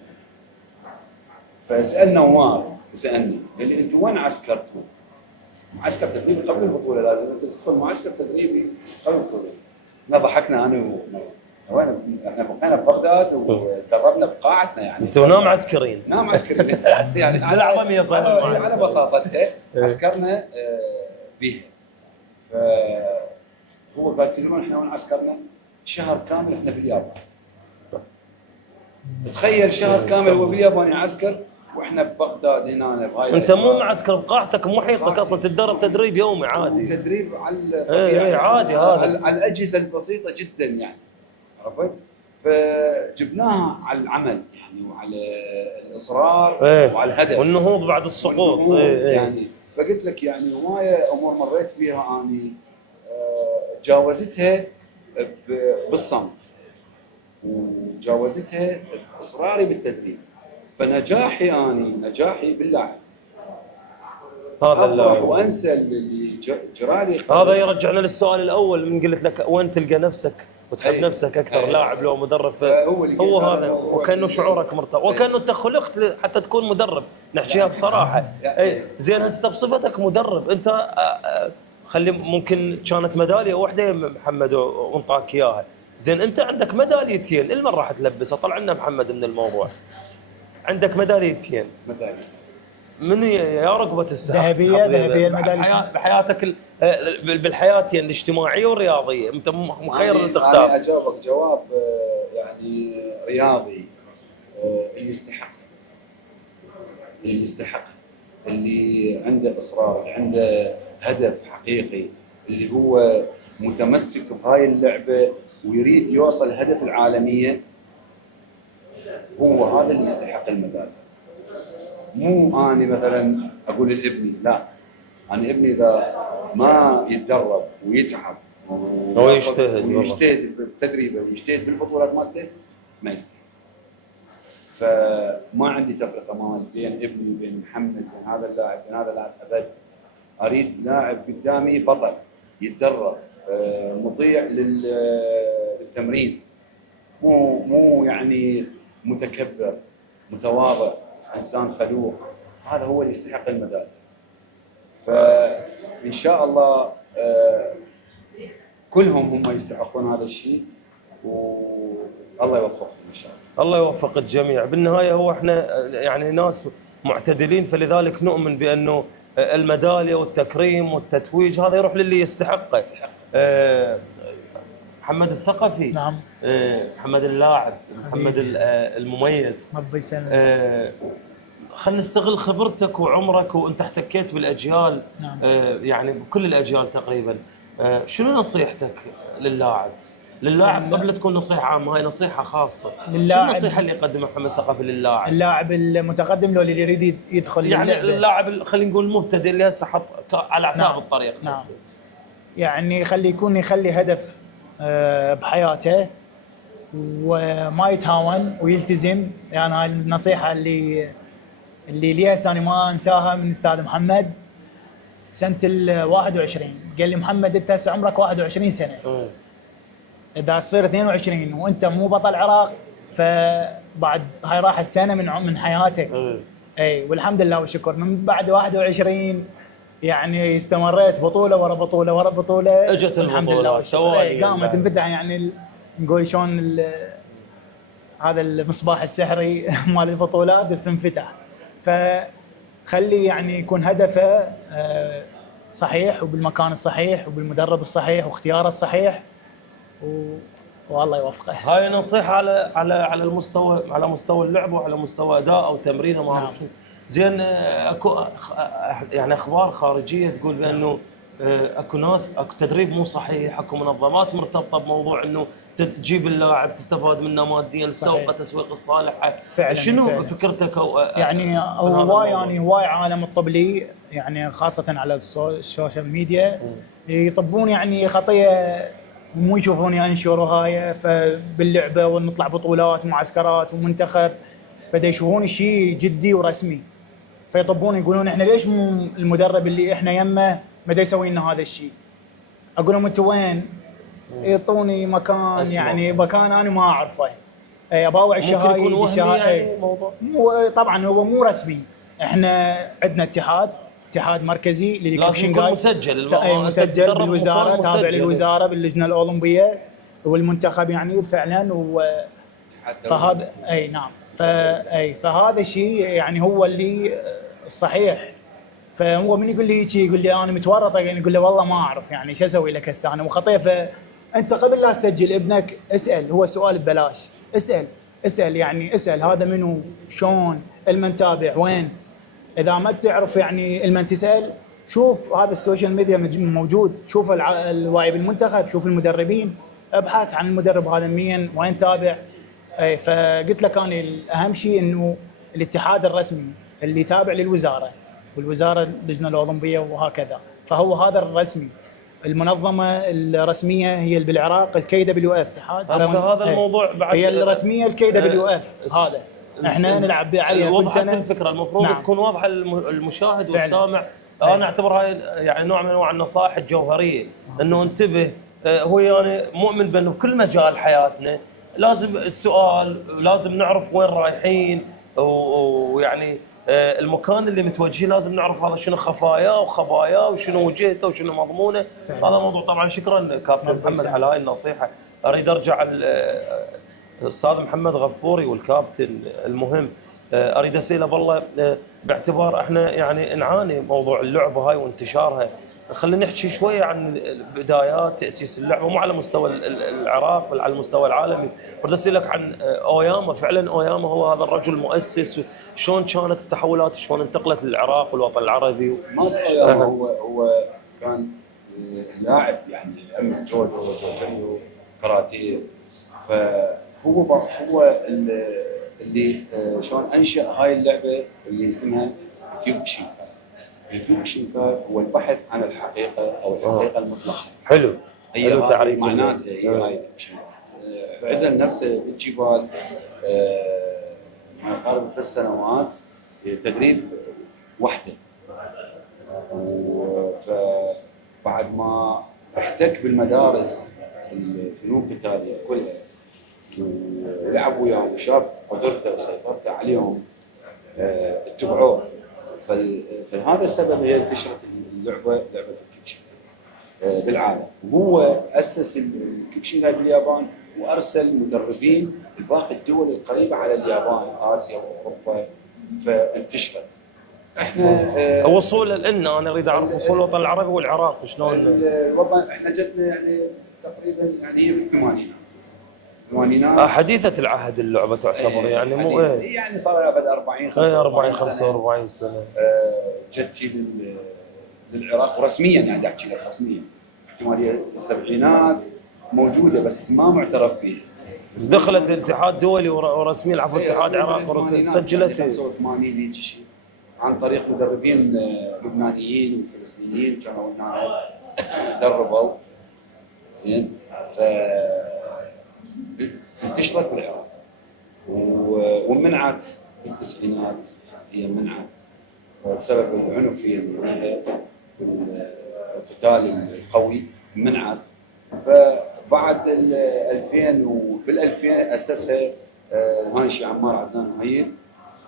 فسال نوار وسالني، قال لي انتم وين عسكرتوا؟ معسكر تدريبي قبل البطوله، لازم انت تدخل معسكر تدريبي قبل البطوله. احنا ضحكنا انا وين، احنا بقينا ببغداد ودربنا بقاعتنا يعني. انتم هنا معسكرين. هنا معسكرين يعني بالعظميه صار على بساطتها عسكرنا بيها. فهو قال تدرون احنا وين عسكرنا؟ شهر كامل احنا باليابان. تخيل شهر كامل هو باليابان يعسكر واحنا ببغداد هنا بهاي. انت مو معسكر بقاعتك محيطك اصلا، تتدرب تدريب يومي عادي. تدريب على الطبيعه عادي هذا على الاجهزه البسيطه جدا يعني، عرفت؟ فجبناها على العمل يعني، وعلى الاصرار وعلى الهدف والنهوض بعد السقوط. يعني فقلت لك يعني هوايه امور مريت بيها اني جاوزتها بالصمت، وجاوزتها باصراري بالتدريب. نجاحي باللاعب هذا افرح وانسى اللي جرالي. هذا يرجعنا للسؤال الاول من قلت لك وين تلقى نفسك وتحب نفسك اكثر، لاعب لو مدرب. هو هذا، وكانه شعورك مرتاح، وكانه انت خلقت حتى تكون مدرب. نحكيها بصراحه. زين هسه بصفتك مدرب انت، خلي ممكن كانت ميداليه واحده يا محمد وانطاك اياها، زين انت عندك ميداليتين، المن راح تلبسها؟ طلع لنا محمد من الموضوع. عندك ميداليتين. من يا ركبه تستحق ذهبيه الميداليه بحياتك بالحياه يعني الاجتماعيه والرياضيه، انت مخير ان تختار. انا اجاوبك جواب يعني رياضي. اللي يستحق، اللي عنده اصرار، اللي عنده هدف حقيقي، اللي هو متمسك بهاي اللعبه ويريد يوصل الهدف العالميه، هو هذا اللي يستحق الميداليه. مو أنا مثلا أقول لابني لا، أنا ابني إذا ما يتدرب ويتعب ويجتهد بالتدريب ويجتهد بالبطولات مالته ما يستحق. فما عندي تفرقة مال بين ابني وبين محمد، بين هذا اللاعب بين هذا اللاعب أبد. أريد لاعب قدامي بطل يتدرب، مطيع للتمرين، مو يعني متكبر، متواضع، انسان خلوق. هذا هو اللي يستحق الميداليه. فان شاء الله كلهم هم يستحقون هذا الشيء، والله يوفقهم ان شاء الله. الله يوفق الجميع. بالنهايه هو احنا يعني ناس معتدلين، فلذلك نؤمن بانه الميداليه والتكريم والتتويج هذا يروح للي يستحقه. محمد الثقفي. نعم. محمد اللاعب، محمد المميز. ربي يسلمك. خلينا نستغل خبرتك وعمرك وانت احتكيت بالاجيال. نعم. يعني بكل الاجيال تقريبا. شنو نصيحتك للاعب قبل تكون نصيحه عامه، هاي نصيحه خاصه. للاعب، شنو النصيحه اللي يقدمها محمد الثقفي للاعب؟ اللاعب المتقدم لو اللي يريد يدخل يعني اللعبة. اللاعب خلينا نقول مبتدئ اللي هسه حط على اعتاب الطريق. نعم. يعني يخلي هدف بحياته، وما يتهاون ويلتزم. يعني هاي النصيحه اللي لي هسه انا ما انساها من استاذ محمد سنه ال 21. قال لي محمد انت هسه عمرك 21 سنه، اذا تصير 22 وانت مو بطل عراق فبعد هاي راح السنه من حياتك. اي والحمد لله والشكر من بعد 21 يعني استمريت بطوله ورا بطوله ورا بطوله، اجت الحمد لله البطولات والشكر. توالي قامت تنفتح يعني نقول شلون هذا المصباح السحري مال البطولات تنفتح. فخلي يعني يكون هدفه صحيح وبالمكان الصحيح وبالمدرب الصحيح واختياره الصحيح والله يوفقه. هاي نصيحة على المستوى، على مستوى اللعب وعلى مستوى أداء أو تمرينه ما أعرف شو. زين اكو يعني اخبار خارجية تقول بأنه اكو ناس، اكو تدريب مو صحيح، اكو منظمات مرتبطة بموضوع انه تجيب اللاعب تستفاد منه ماديا، السوق تسويق الصالحة. فعلا شنو فعلا. فكرتك أو يعني هواي يعني هواي عالم الطبلي يعني خاصة على السوشيال ميديا يطبون يعني خطية مو يشوفوني انشر وهاي فباللعبة ونطلع بطولات ومعسكرات ومنتخب، فدا يشوفون شيء جدي ورسمي فيطبون يقولون احنا ليش مو المدرب اللي احنا يمه ما دا يسوي لنا هذا الشيء. اقول لهم انتم وين؟ يعطوني مكان يعني مكان انا ما اعرفه. اباوع الشهايد ممكن يكون وهمي يعني موضوع. طبعا هو مو رسمي. احنا عندنا اتحاد مركزي لازم يكون مسجل، مسجل بالوزاره، تابع للوزاره باللجنه الاولمبيه والمنتخب يعني فعلا فهذا اي نعم فهذا الشيء يعني هو اللي الصحيح. فهو من يقول لي يقول لي انا متورط يعني يقول له والله ما اعرف يعني شو اسوي لك هسه انا وخطيه. فانت قبل لا تسجل ابنك اسال، هو سؤال ببلاش، اسال يعني اسال هذا منو شلون المن تابع وين. اذا ما تعرف يعني المن تسال شوف هذا السوشيال ميديا موجود، شوف الواعي بالمنتخب، شوف المدربين، ابحث عن المدرب هذا مين وين تابع. فقلت لك انا الاهم شيء انه الاتحاد الرسمي اللي تابع للوزاره والوزاره اللجنه الاولمبيه وهكذا، فهو هذا الرسمي. المنظمه الرسميه هي اللي بالعراق الكي دبليو اف. هذا الموضوع بعد هي الرسميه الكي دبليو اف. هذا احنا نلعب عليها كل سنه. الفكره المفروض نعم. تكون واضحه للمشاهد والسامع. فعلا. انا اعتبر هاي يعني نوع من انواع النصائح الجوهريه، انه انتبه. هو يعني مؤمن بانه كل مجال حياتنا لازم السؤال، لازم نعرف وين رايحين، ويعني المكان اللي متوجهين لازم نعرف هذا شنو خفاياه وخباياه وشنو وجهته وشنو مضمونه. هذا موضوع. طبعا شكرا كابتن محمد على هاي النصيحه. اريد ارجع الاستاذ محمد غفوري والكابتن المهم، اريد اساله بالله باعتبار احنا يعني نعاني موضوع اللعبه هاي وانتشارها، خلينا نحكي شويه عن بدايات تاسيس اللعبه مو على مستوى العراق بل على المستوى العالمي. بدي اسالك عن اوياما. فعلا اوياما هو هذا الرجل المؤسس، شلون كانت التحولات، شلون انتقلت للعراق والوطن العربي؟ ما اوياما هو كان لاعب يعني اما جودو وجوجيتسو كاراتيه، فهو اللي شلون انشا هاي اللعبه اللي اسمها كيوكوشينكاي. الكيوكوشينكاي هو البحث عن الحقيقه او الحقيقه المطلقه. حلو تعريف معناتها هي هاي الكيوكوشينكاي. عزل نفسه بالجبال ما يقارب 3 سنوات تدريب وحده، فبعد ما احتك بالمدارس الفنون القتاليه كلها ولعب وياهم وشاف قدرته وسيطرته عليهم اتبعوه. فلهذا السبب هي انتشرت لعبه الكيكشينكاي بالعالم. وهو اسس الكيكشينكاي باليابان وارسل مدربين لباقي الدول القريبه على اليابان اسيا واوروبا فانتشرت. احنا وصول لنا انا اريد اعرف وصول الوطن العربي والعراق شلون. الوطن احنا جتنا يعني تقريبا يعني هي بالثمانينات حديثه العهد اللعبه تعتبر يعني مو يعني صار لها بعد 40 45 سنه جتي للعراق ورسميا يعني احكي لك رسميا احتماليه السبعينات موجوده بس ما معترف فيها. دخلت الاتحاد الدولي ورسميا العفو اتحاد العراق سجلت 85 هيك شيء عن طريق مدربين لبنانيين وفلسطينيين كانوا هنا دربوا زين. انتشرت بالعراق ومنعت بالتسعينات، هي منعت بسبب العنف والقتال القوي، منعت. فبعد 2000 وبال 2000 اسسها هانشي عمار عدنان وهيب،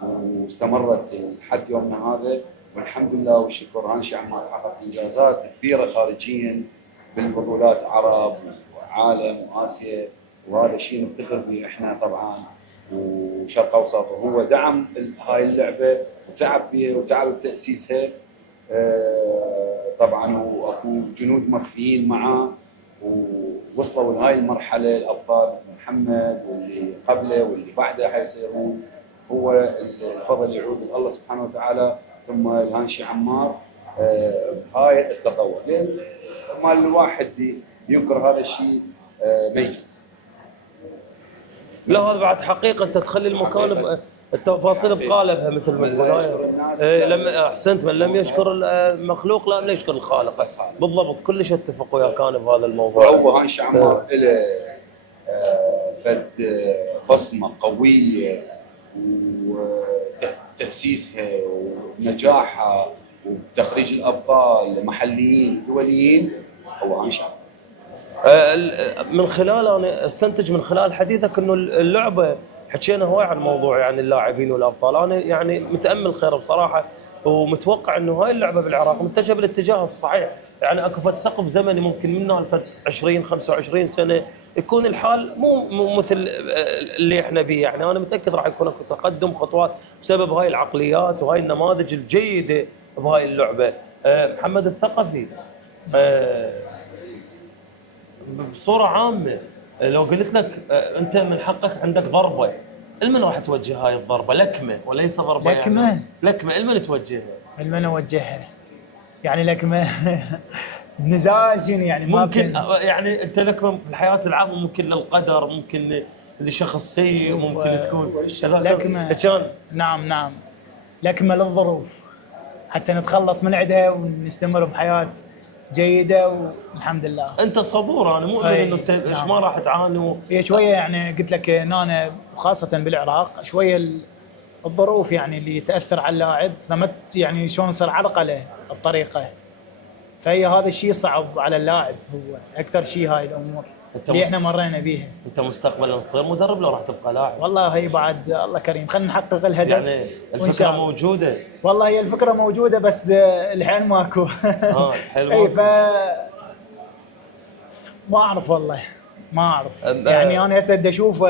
واستمرت لحد يومنا هذا، والحمد لله والشكر. هانشي عمار حقق انجازات كثيره خارجيا بالبطولات عرب وعالم واسيا، وهذا شيء نفتخر به احنا طبعا وشرق اوسط. وهو دعم هاي اللعبه وتعب بها وتعب بتاسيسها طبعا، واكو جنود مخفيين معاه ووصلوا لهاي المرحله. الابطال محمد واللي قبله واللي بعده حيصيرون، هو الفضل يعود لله سبحانه وتعالى، ثم الهانشي عمار بهاي التطور. لان ما الواحد ينكر هذا الشيء ما يجوز. لا هذا بعد حقيقه، انت تخلي المكان التفاصيل بقالبها مثل ما من لا تقول. يشكر الناس لما احسنت، من لم يشكر المخلوق لا يشكر الخالق. بالضبط، كلش اتفق وياك انا بهذا الموضوع. وهو هانشي عمار له فد بصمه قويه وتاسيسها ونجاحها وتخريج الابطال محليين دوليين، هو هانشي عمار. من خلال انا استنتج من خلال حديثك انه اللعبه حكينا هواي عن موضوع يعني اللاعبين والابطال. انا يعني متامل خير بصراحه، ومتوقع انه هاي اللعبه بالعراق متجهه بالاتجاه الصحيح. يعني اكو فد سقف زمني ممكن منه لفد 20 25 سنه يكون الحال مو مثل اللي احنا به. يعني انا متاكد راح يكون اكو تقدم خطوات بسبب هاي العقليات وهاي النماذج الجيده بهاي اللعبه. محمد الثقفي، بصوره عامه لو قلت لك انت من حقك عندك ضربه، لمن راح توجه هاي الضربه؟ لكمه وليس ضربه؟ لكمه يعني لكمه لمن توجهها؟ لمن اوجهها؟ يعني لكمه نزال شنو يعني؟ ممكن يعني انت لكمه في الحياه العامه، ممكن للقدر، ممكن لشخص سيء، ممكن تكون لكمه. كان نعم لكمه للظروف حتى نتخلص من عندها ونستمر بحياه جيده والحمد لله. انت صبور، انا مؤمن انه انت ايش ما راح تعاني. هي شويه يعني قلت لك انا وخاصه بالعراق شويه الظروف يعني اللي تاثر على اللاعب، فمت يعني شلون صار عرقله الطريقه، فهي هذا الشيء صعب على اللاعب، هو اكثر شيء هاي الامور اللي احنا مرينا بيها. انت مستقبلا تصير مدرب لو راح تبقى لاعب؟ والله هي بعد الله كريم، خلينا نحقق الهدف. يعني الفكره موجوده. والله هي الفكره موجوده بس الحين ماكو. الحين اي ماكو. ما اعرف والله، ما اعرف. يعني انا هسه بدي اشوف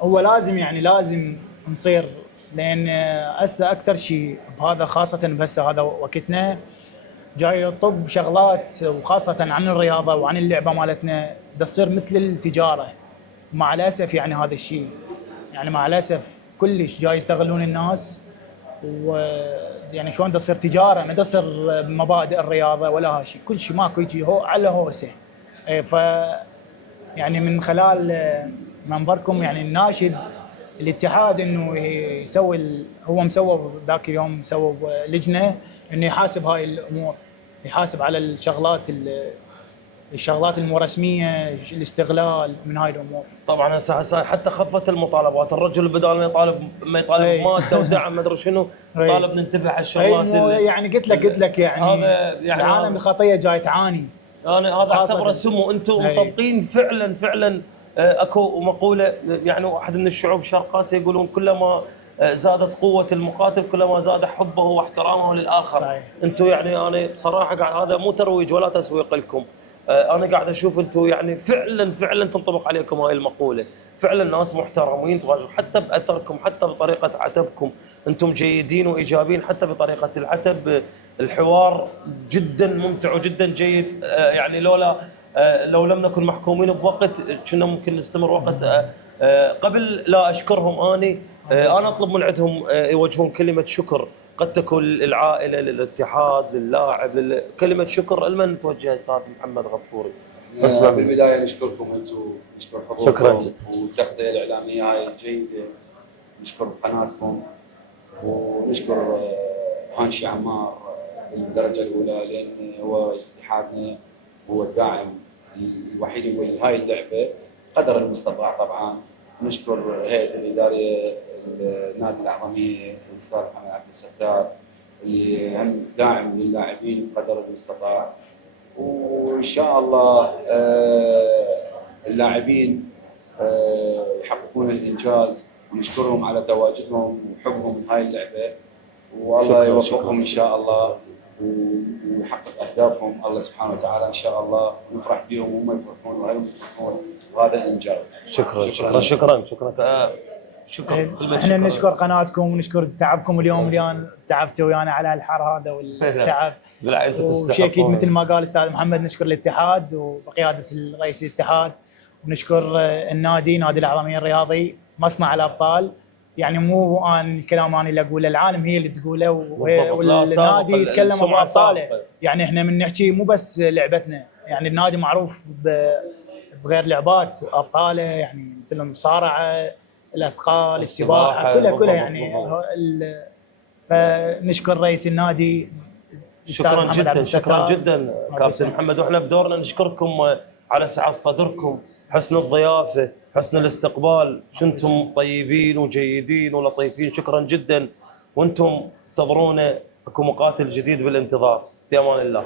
هو لازم نصير، لان هسه اكثر شيء بهذا خاصه بهسه هذا وقتنا جاي يطب شغلات وخاصه عن الرياضه وعن اللعبه مالتنا تصير مثل التجاره مع الاسف. يعني هذا الشيء يعني مع الاسف كلش جاي يستغلون الناس، ويعني شلون تصير تجاره ما تصير بمبادئ الرياضه ولا هالشيء، كل شيء ماكو يجي هو على هوسه. ف يعني من خلال منبركم يعني الناشد الاتحاد انه يسوي هو مسوي ذاك اليوم مسوي لجنه انه يحاسب هاي الامور، يحاسب على الشغلات المو رسميه، الاستغلال من هاي الامور. طبعا هسه حتى خفت المطالبات، الرجل بدل ما يطالب بماده ودعم ما ادري شنو، طالب ننتبه على الشغلات. يعني قلت لك يعني العالم الخطيه جاي تعاني. انا هذا اعتبره سمو. انتم مطبقين فعلا. اكو مقوله يعني واحد من الشعوب شرق اسيا يقولون كلما زادت قوه المقاتل كلما زاد حبه واحترامه للاخر. صحيح. انتم يعني انا بصراحه قاعد، هذا مو ترويج ولا تسويق لكم، انا قاعد اشوف انتم يعني فعلا تنطبق عليكم هاي المقوله. فعلا ناس محترمين، حتى باثركم، حتى بطريقه عتبكم انتم جيدين وايجابيين، حتى بطريقه العتب. الحوار جدا ممتع وجدا جيد. يعني لو لم نكن محكومين بوقت كنا ممكن نستمر وقت. قبل لا اشكرهم انا اطلب من عندهم يوجهون كلمه شكر، قد تكون للعائله، للاتحاد، للاعب، كلمه شكر لمن توجه استاذ محمد غفوري؟ اسمع، بالبدايه نشكركم انتم، نشكر حضوركم. شكرا. والتغطيه الاعلاميه هاي الجيده، نشكر قناتكم، ونشكر هانشي عمار بالدرجه الاولى، لان هو اتحادنا، هو الداعم الوحيد لهاي اللعبه. قدر المستطاع طبعا. نشكر هيئه الاداريه النادي الاعظميه الاستاذ محمد عبد الستار اللي هم داعم للاعبين بقدر المستطاع، وان شاء الله اللاعبين يحققون الانجاز، ونشكرهم على تواجدهم وحبهم هاي اللعبه، والله يوفقهم ان شاء الله ويحقق اهدافهم الله سبحانه وتعالى ان شاء الله، ونفرح بهم وهم يفرحون وهم يفرحون، وهذا انجاز. شكرا. احنا نشكر قناتكم ونشكر تعبكم اليوم، اليوم تعبتوا ويانا على الحر هذا والتعب. بالله انت تستحق. وشيء اكيد مثل ما قال الاستاذ محمد، نشكر الاتحاد وبقياده رئيس الاتحاد، ونشكر النادي، نادي الاعظميه الرياضي، مصنع الابطال. يعني مو انا الكلام انا اللي اقوله، العالم هي اللي تقوله، والنادي يتكلم بابطاله. يعني احنا من نحكي مو بس لعبتنا، يعني النادي معروف بغير لعبات ابطاله، يعني مثل المصارعه، الاثقال، السباحه، كلها يعني. فنشكر رئيس النادي شكرا جدا كابتن محمد، واحنا بدورنا نشكركم على سعة صدركم، حسن الضيافه، حسن الاستقبال، كنتم طيبين وجيدين ولطيفين، شكرا جدا. وانتم انتظرونا، اكو مقاتل جديد بالانتظار. في امان الله.